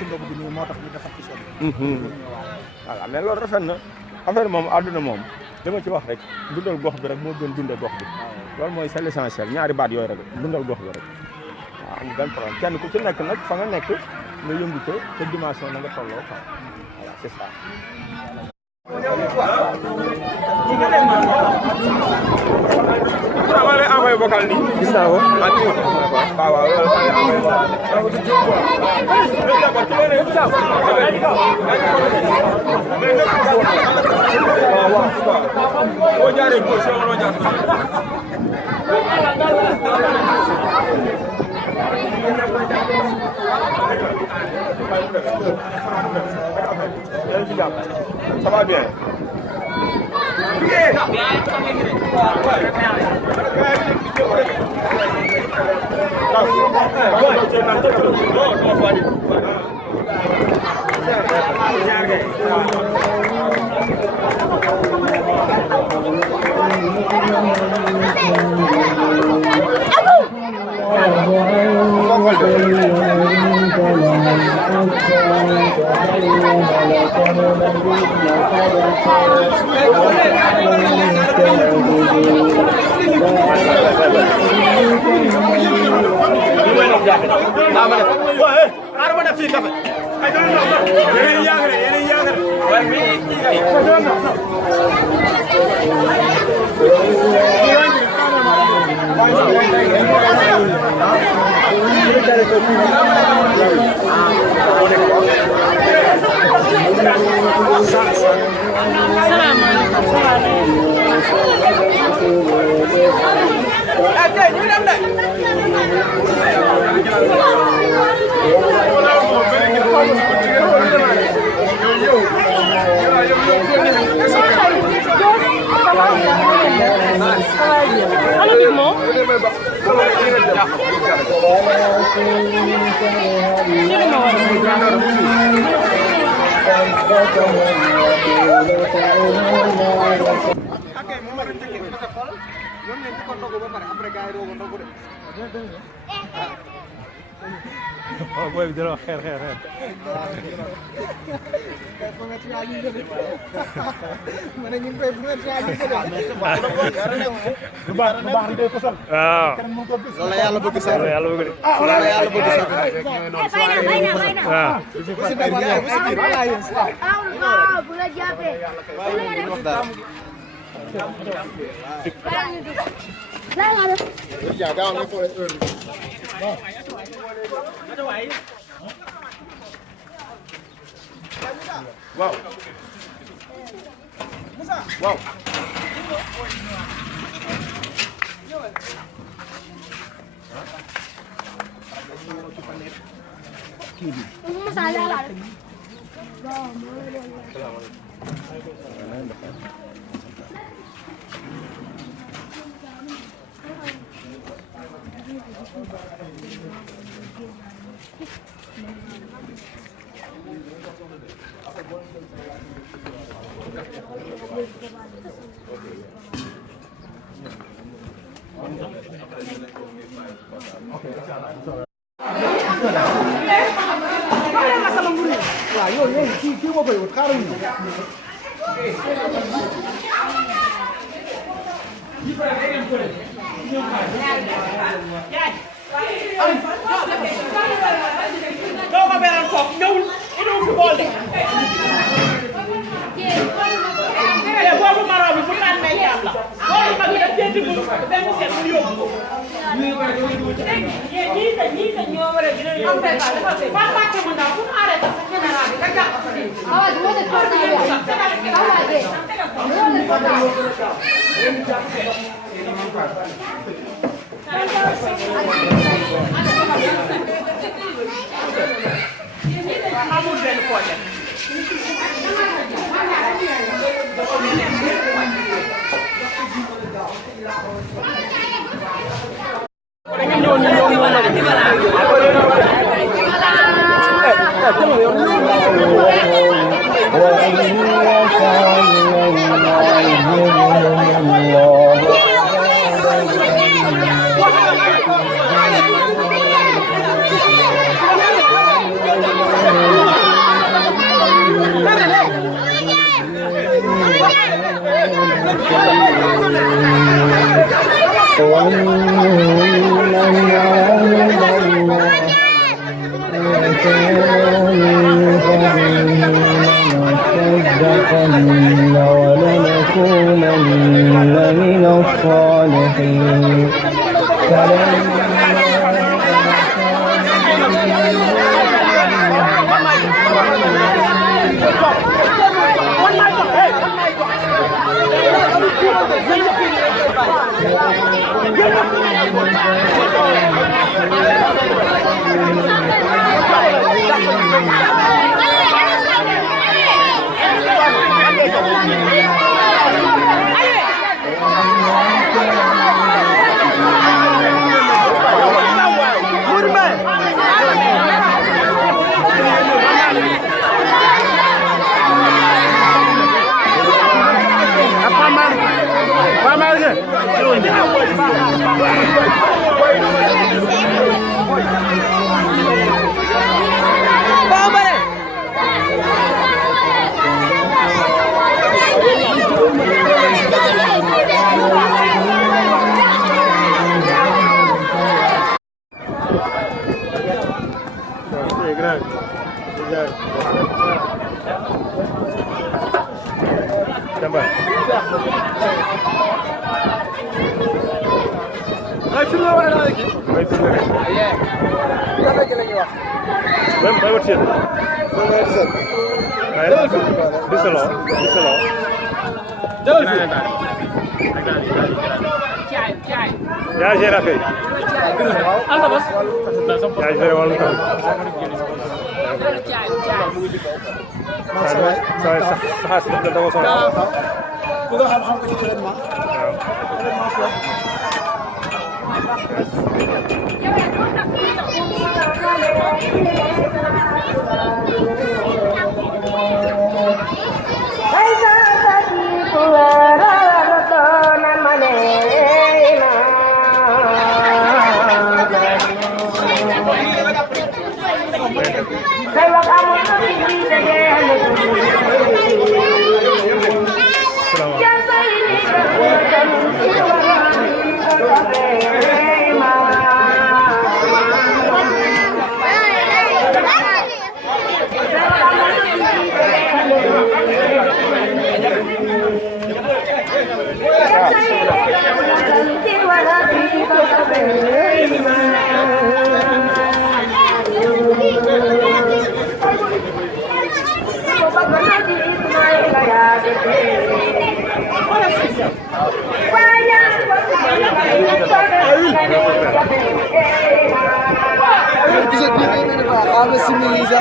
si ndogu bi nii moo tax ñu defar ci seen voilà mais loolu rafet na affaire moom àdduna moom dama ci wax rek dundal gox bi rek moo gën dundal gox bi loolu mooy c'est l'essentiel ñaari baat yooyu rek dundal gox bi rek waaw amul benn problème kenn ku ci nekk nag fa nga nekk nga yëngu ko te dimension na nga tolloo quoi voilà c'est ça. waaw maa ngi lay envoyé vocal nii. gis naa ko. waaw waaw loolu maa ngi envoyé vocal. boo jaaree boo si woon jaar. Ça va bien. Oh, boy, dito khair. Mana ñu koy bu ngeen xaar lu baax day ko sol. waaw. loolu yàlla bëgg sa yàlla bëgg. loolu yàlla bëgg sa waaw. bu la jàppee. Wow. Wow. Thank you. yaa géré affaire yaa géré wàllu taw saxaar si da ko soxla ku nga xam ko ci événement Bisa